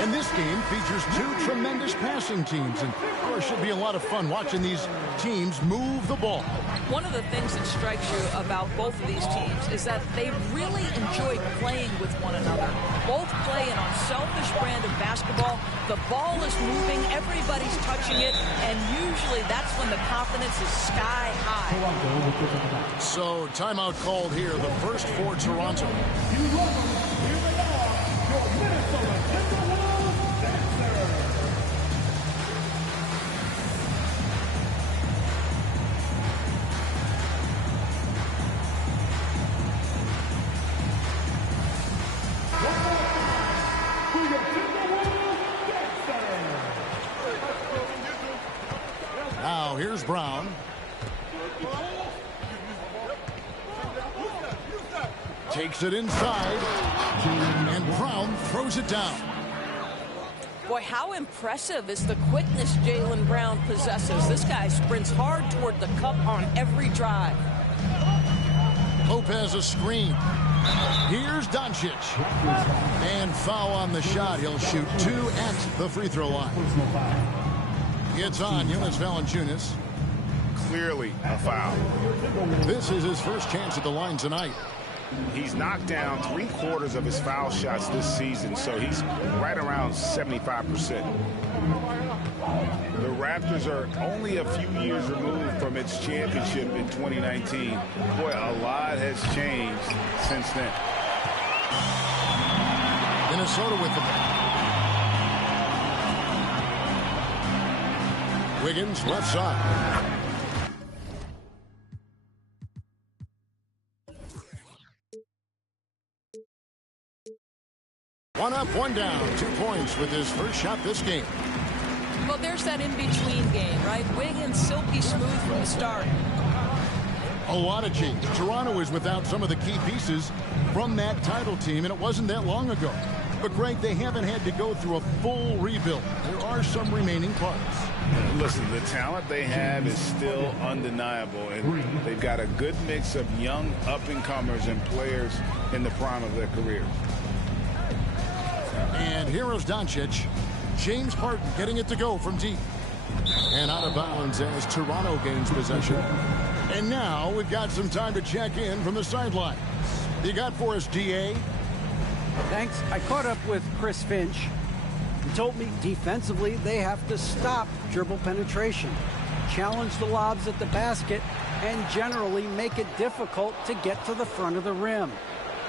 And this game features two tremendous passing teams. And, of course, should be a lot of fun watching these teams move the ball. One of the things that strikes you about both of these teams is that they really enjoy playing with one another. Both play an unselfish brand of basketball. The ball is moving, everybody's touching it, and usually that's when the confidence is sky high. So, timeout called here, the first for Toronto. Now, here's Brown. Takes it inside, and Brown throws it down. Boy, how impressive is the quickness Jaylen Brown possesses. This guy sprints hard toward the cup on every drive. Lopez a screen. Here's Doncic. And foul on the shot. He'll shoot 2 at the free throw line. It's on Jonas Valanciunas. Clearly a foul. This is his first chance at the line tonight. He's knocked down 3/4 of his foul shots this season, so he's right around 75%. The Raptors are only a few years removed from its championship in 2019. Boy, a lot has changed since then. Minnesota with the ball. Wiggins left side. One up, one down. 2 points with his first shot this game. Well, there's that in-between game, right? Wiggins silky smooth from the start. A lot of change. Toronto is without some of the key pieces from that title team, and it wasn't that long ago. But, Greg, they haven't had to go through a full rebuild. There are some remaining parts. Listen, the talent they have is still undeniable, and they've got a good mix of young up-and-comers and players in the prime of their careers. And here's Doncic. James Harden getting it to go from deep. And out of bounds as Toronto gains possession. And now we've got some time to check in from the sidelines. You got for us, DA? Thanks. I caught up with Chris Finch. He told me defensively they have to stop dribble penetration, challenge the lobs at the basket, and generally make it difficult to get to the front of the rim.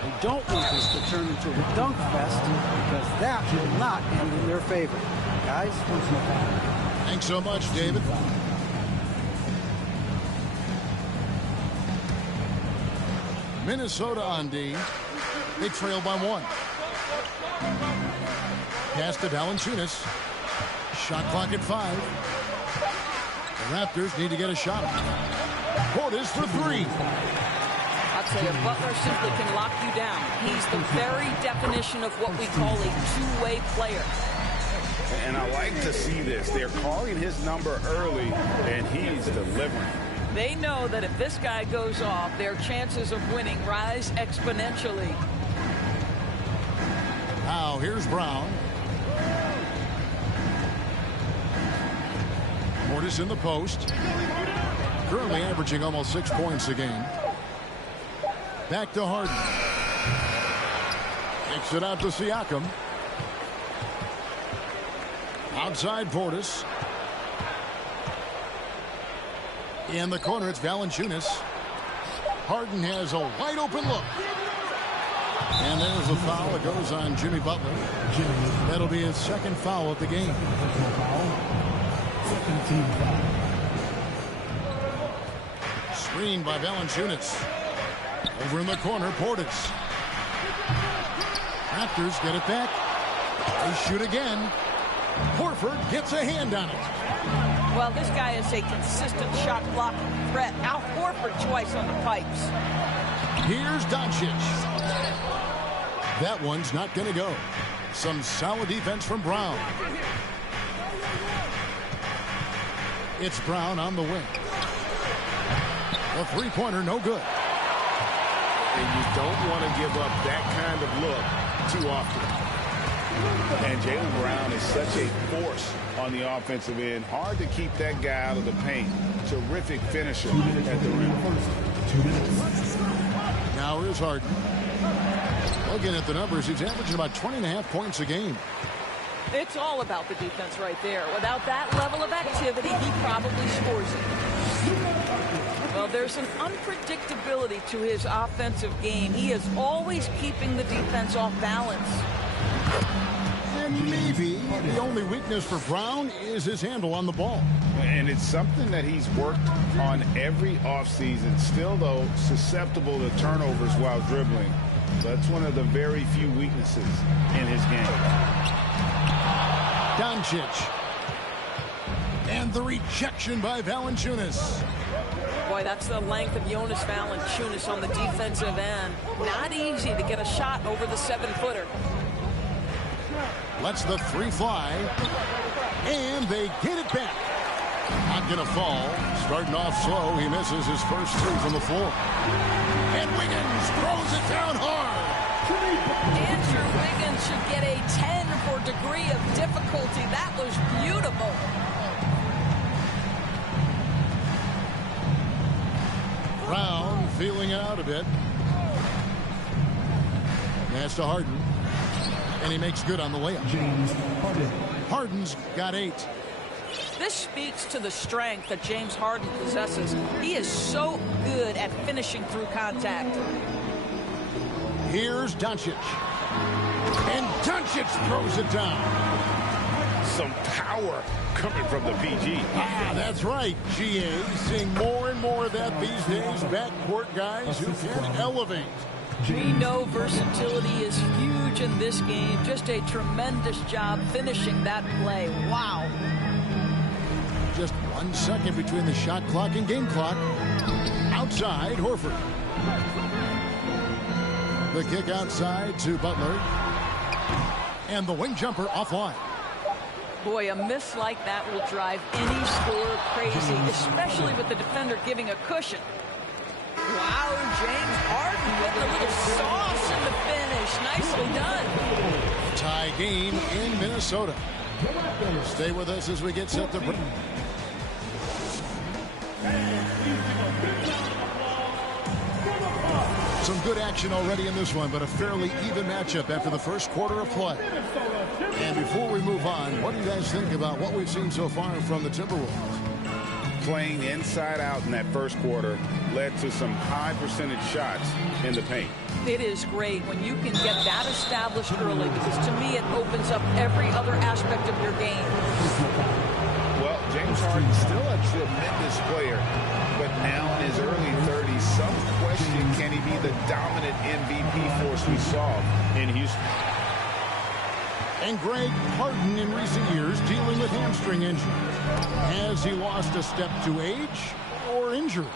They don't want this to turn into a dunk fest because that will not end in their favor. Guys, thanks so much, David. Minnesota on D. They trail by 1. Pass to Valanciunas. Shot clock at 5. The Raptors need to get a shot. Portis for 3. I'll tell you, Butler simply can lock you down. He's the very definition of what we call a two-way player. And I like to see this. They're calling his number early, and he's delivering. They know that if this guy goes off, their chances of winning rise exponentially. Now, here's Brown. Portis in the post. Currently averaging almost 6 points a game. Back to Harden. Takes it out to Siakam. Outside Portis. In the corner, it's Valanciunas. Harden has a wide open look. And there's a foul that goes on Jimmy Butler. That'll be his second foul of the game. Screened by Valanciunas. Over in the corner, Portis. Raptors get it back. They shoot again. Horford gets a hand on it. Well, this guy is a consistent shot blocking threat. Al Horford twice on the pipes. Here's Doncic. That one's not going to go. Some solid defense from Brown. It's Brown on the wing. A three-pointer, no good. And you don't want to give up that kind of look too often. And Jaylen Brown is such a force on the offensive end. Hard to keep that guy out of the paint. Terrific finisher at the rim. Now here's Harden. Looking at the numbers, he's averaging about 20.5 points a game. It's all about the defense right there. Without that level of activity, he probably scores it. Well, there's an unpredictability to his offensive game. He is always keeping the defense off balance. And maybe the only weakness for Brown is his handle on the ball. And it's something that he's worked on every offseason. Still, though, susceptible to turnovers while dribbling. That's one of the very few weaknesses in his game. Doncic. And the rejection by Valanciunas. Boy, that's the length of Jonas Valanciunas on the defensive end. Not easy to get a shot over the 7-footer. Lets the three fly. And they get it back. Not going to fall. Starting off slow, he misses his first three from the floor. And Wiggins throws it down hard. Andrew Wiggins should get a 10 for degree of difficulty. That was beautiful. Brown feeling out a bit. Pass to Harden. And he makes good on the layup. Harden's got 8. This speaks to the strength that James Harden possesses. He is so good at finishing through contact. Here's Doncic. And Doncic throws it down. Some power coming from the PG. Ah, that's right, GA. Seeing more and more of that these days. Backcourt guys who can elevate. We know versatility is huge in this game. Just a tremendous job finishing that play. Wow. Just 1 second between the shot clock and game clock. Outside, Horford. The kick outside to Butler. And the wing jumper offline. Boy, a miss like that will drive any scorer crazy, especially with the defender giving a cushion. Wow, James Harden getting a little sauce in the finish. Nicely done. Tie game in Minnesota. Stay with us as we get set to break. Some good action already in this one, but a fairly even matchup after the first quarter of play. And before we move on, what do you guys think about what we've seen so far from the Timberwolves? Playing inside out in that first quarter led to some high percentage shots in the paint. It is great when you can get that established early, because to me it opens up every other aspect of your game. Well, James Harden's still a tremendous player, but now in his early 30s, some question, can he be the dominant MVP force we saw in Houston? And Greg, Harden in recent years dealing with hamstring injury. Has he lost a step to age or injury?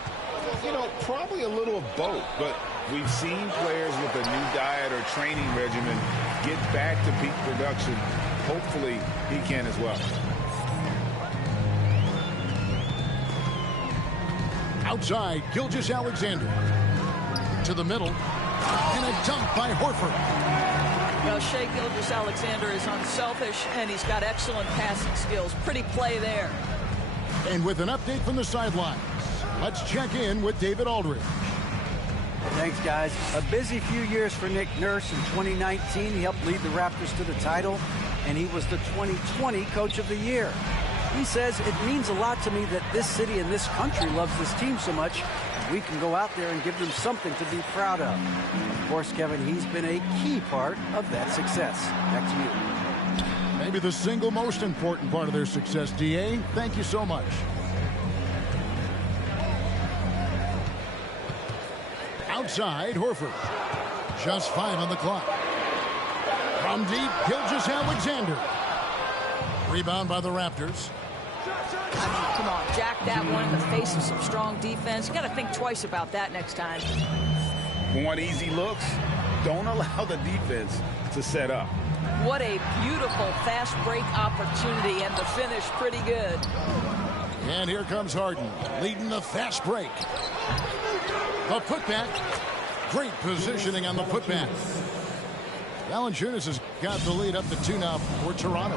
You know, probably a little of both, but we've seen players with a new diet or training regimen get back to peak production. Hopefully he can as well. Outside, Gilgeous-Alexander. To the middle. And a dunk by Horford. Well, Shai Gilgeous-Alexander is unselfish, and he's got excellent passing skills. Pretty play there. And with an update from the sidelines, let's check in with David Aldridge. Thanks, guys. A busy few years for Nick Nurse. In 2019, he helped lead the Raptors to the title, and he was the 2020 Coach of the Year. He says, it means a lot to me that this city and this country loves this team so much. We can go out there and give them something to be proud of. Of course, Kevin, he's been a key part of that success. Back to you. Maybe the single most important part of their success, DA. Thank you so much. Outside, Horford. Just 5 on the clock. From deep, Gilgeous-Alexander. Rebound by the Raptors. I mean, come on, jack that one in the face of some strong defense. You got to think twice about that next time. Want easy looks? Don't allow the defense to set up. What a beautiful fast break opportunity, and the finish pretty good. And here comes Harden, leading the fast break. A putback. Great positioning on the putback. Valanciunas has got the lead up to 2 now for Toronto.